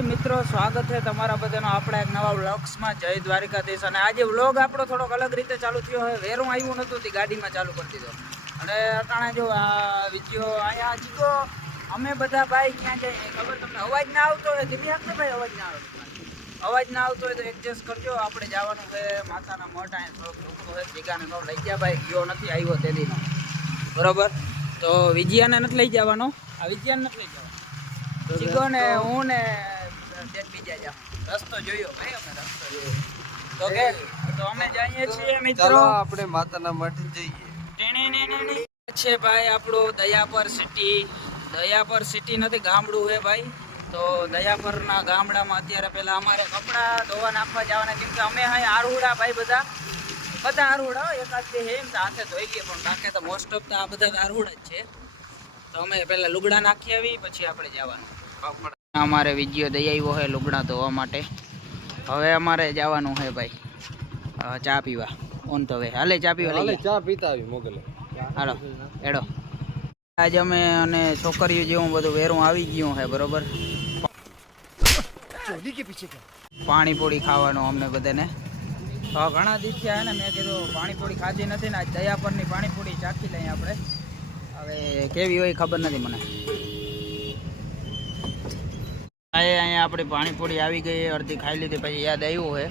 Family મિત્રો, સ્વાગત છે તમારા બધાનો આપણા એક નવા વ્લોગ્સમાં. જય દ્વારિકાધીશ. અને આજે વ્લોગ આપણો થોડોક અલગ રીતે ચાલુ થયો હોય. વેરું આવ્યું નહોતું તે ગાડીમાં ચાલુ કરી દીધો. અને અટાણે જો આ વિડીયો અહીંયા જીગો અમે બધા ભાઈ ક્યાં જઈએ ખબર તમને? અવાજ ના આવતો હોય ધીમી આપને ભાઈ, અવાજ ના આવતો હોય તો એડજસ્ટ કરજો. આપણે જવાનું છે માતાના મઠ. અહીંયા થોડોક ઢોકળું છે, જીગાને ન લઈ ગયા ભાઈ, ગયો નથી આવ્યો તેદીનો બરોબર. તો વિજયાને નથી લઈ જવાનો, આ વિજયાને નથી લઈ જવાનો. જીગો ને હું ને બીજા જાવ રસ્તો જોયો ભાઈ, અમે રસ્તો જોયો તો અમે જઈએ છીએ મિત્રો. આપણે માતાના મઠ જઈએ છે ભાઈ આપણું દયાપર સિટી. દયાપર સિટી નથી, ગામડું છે ભાઈ. તો દયાપરના ગામડામાં અત્યારે પહેલા અમારે કપડાં ધોવા નાખવા જવાના, કેમ કે અમે અહીં આરુડા ભાઈ બધા આરુડા એકાદ બે એમ તો હાથે ધોઈ ગયે, પણ બાકી તો મોસ્ટ ઓફ આ બધા આરુડા જ છે. તો અમે પહેલા લુગડા નાખી આવી, પછી આપણે જવાનું. અમારે વિજયો દઈ આવ્યો છે લુગડા ધોવા માટે. હવે અમારે જવાનું છે ભાઈ ચા પીવા ઓન તો. હવે હાલે ચા પીવા લઈ ચા પીતા આવી મોકલે. હાલો એડો. આજે અમે અને છોકરીઓ જેવું બધું વેરું આવી ગયું છે બરોબર. પાણીપુરી ખાવાનું અમને બધાને ઘણા દિવસ થયા ને. મેં કીધું પાણીપુરી ખાધી નથી ને, આજ દયાપરની પાણીપુરી ચાખી લઈએ આપણે. હવે કેવી હોય ખબર નથી મને. અહીંયા આપણી પાણીપુરી આવી ગઈ, અડધી ખાઈ લીધી. પછી યાદ આવ્યું છે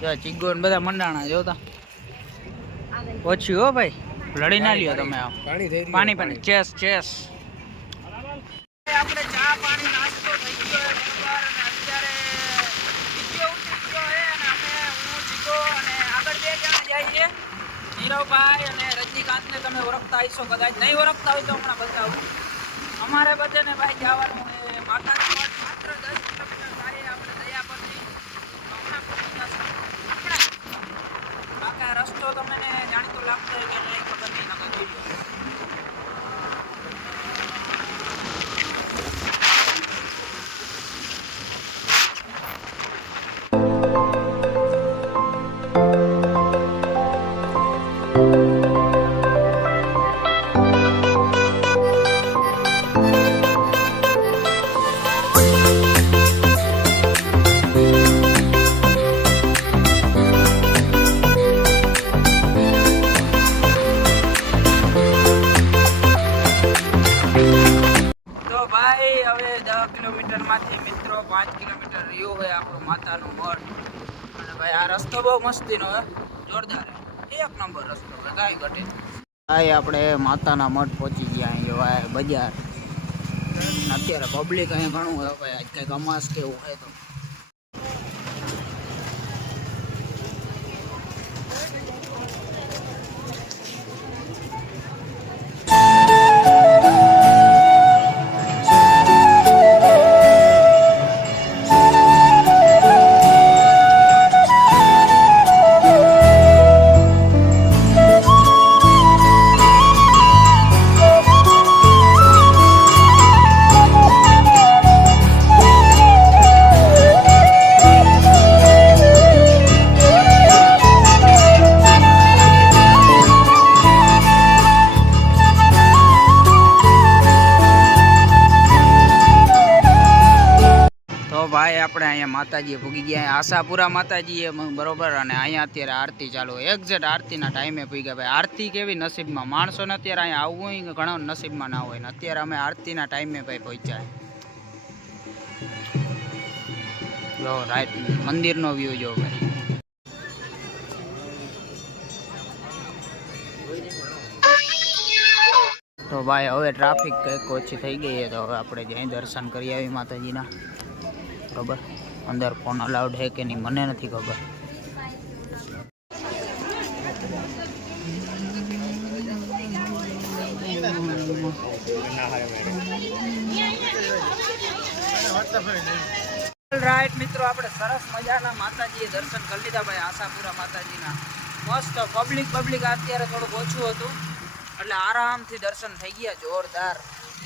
જો ચીગો ને બધા મંડાણા જોતા ઓછી હો ભાઈ, લડી ના લ્યો તમે. આમ પાણી ચેસ આપણે ચા પાણી નાસ્તો થઈ ગયો અને અત્યારે વિડીયો ઉતરી ગયો છે. અને અમે હું ચીગો અને આગળ બે જણા જઈએ, નીરવભાઈ અને રજનીકાંતને. તમે ઓળખતા આવીશો કદાચ, નહીં ઓળખતા હોય તો હમણાં બતાવું. અમારે બધાને ભાઈ જવાનું છે માતાના મઠ. માત્ર 10 કિલોમીટર થાય આપણે દયાપરથી. હમણાં પહોંચી જશે. બાકી આ રસ્તો તમને જાણીતો લાગતો હોય કે નહીં ખબર નહીં, નકર વિડીયો. હવે 10 કિલોમીટરમાંથી મિત્રો 5 કિલોમીટર રહ્યું હોય આપણું માતાનું મઠ. અને ભાઈ આ રસ્તો બહુ મસ્તીનો હે, જોરદાર હે, એક નંબર રસ્તો હે, કાંઈ ઘટે. ભાઈ આપણે માતાના મઠ પહોંચી ગયા. અહીં જોવાય બજાર. અત્યારે પબ્લિક અહીંયા ઘણું હોય ભાઈ, આજ કંઈક અમાસ કેવું હોય તો. ભાઈ આપણે અહીંયા માતાજીએ ભૂગી ગયા, આશાપુરા માતાજીએ બરોબર. અને અહીંયા અત્યારે આરતી ચાલુ, એક્ઝેક્ટ આરતીના ટાઈમે ભૂગી ગયા ભાઈ. આરતી કેવી નસીબમાં, માણસોને અત્યારે અહીંયા આવવું ઘણા નસીબમાં ના હોય ને. અત્યારે અમે આરતીના ટાઈમે ભાઈ પહોંચ્યા. જો રાઈટ મંદિરનો વ્યૂ જો ભાઈ. તો ભાઈ હવે ટ્રાફિક કંઈક ઓછી થઈ ગઈ છે, તો હવે આપણે જ્યાં દર્શન કરી આવી માતાજીના બરોબર. અંદર ફોન અલાઉડ છે કે નહીં મને નથી ખબર. રાઈટ મિત્રો, આપણે સરસ મજાના માતાજીએ દર્શન કરી લીધા ભાઈ, આશાપુરા માતાજીના. મસ્ત પબ્લિક અત્યારે થોડુંક ઓછું હતું એટલે આરામથી દર્શન થઈ ગયા જોરદાર.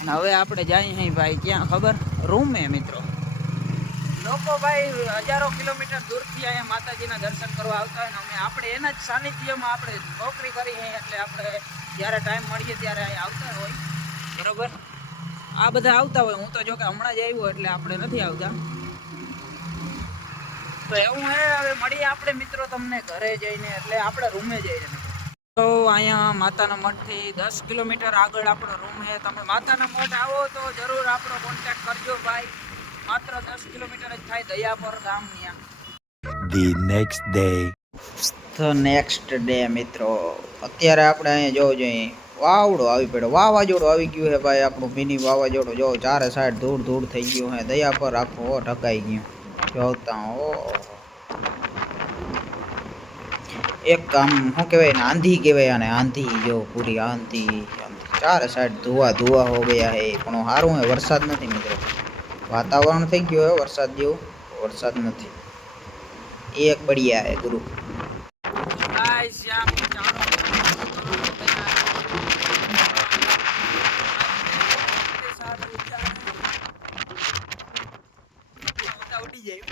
અને હવે આપણે જઈએ ભાઈ ક્યાં ખબર? રૂમે મિત્રો. લોકો ભાઈ હજારો કિલોમીટર દૂરથી અહીંયા માતાજીના દર્શન કરવા આવતા હોય ને આપણે એના જ સાનિધ્યમાં આપણે નોકરી કરી છે, એટલે આપણે જ્યારે ટાઈમ મળીએ ત્યારે અહીંયા આવતા હોય બરોબર. આ બધા આવતા હોય, હું તો જો કે હમણાં જ આવ્યો એટલે આપણે નથી આવતા. તો એવું હે હવે મળીએ આપણે મિત્રો તમને ઘરે જઈને એટલે આપણે રૂમે જઈને તો અહીંયા માતાના મઠથી 10 કિલોમીટર આગળ આપણો રૂમ છે. તમે માતાના મઠ આવો તો જરૂર આપણો કોન્ટેક્ટ કરજો ભાઈ. માત્ર 10 કિલોમીટર જ થાય દયાપર ગામ ત્યાં. The next day. તો નેક્સ્ટ ડે મિત્રો અત્યારે આપણે અહીંયા જોવું જોઈએ વાવડો આવી પડ્યો, વાવાઝોડું આવી ગયું છે ભાઈ. આપણું મિની વાવાઝોડું જો ચારે સાઈડ ધૂળ ધૂળ થઈ ગયું છે. દયાપર આખું ઢકાઈ ગયું જોતા. ઓ એક કામ શું કહેવાય ને, આંધી કહેવાય આને, આંધી જો પૂરી આંધી. ચારે સાઈડ ધુઆ હો ગયા હે. પણ સારું હે વરસાદ નથી મિત્રો. વાતાવરણ થઈ ગયું હે વરસાદ જેવું, વરસાદ નથી. એક બઢિયા હે ગુરુ. ઉડી જાય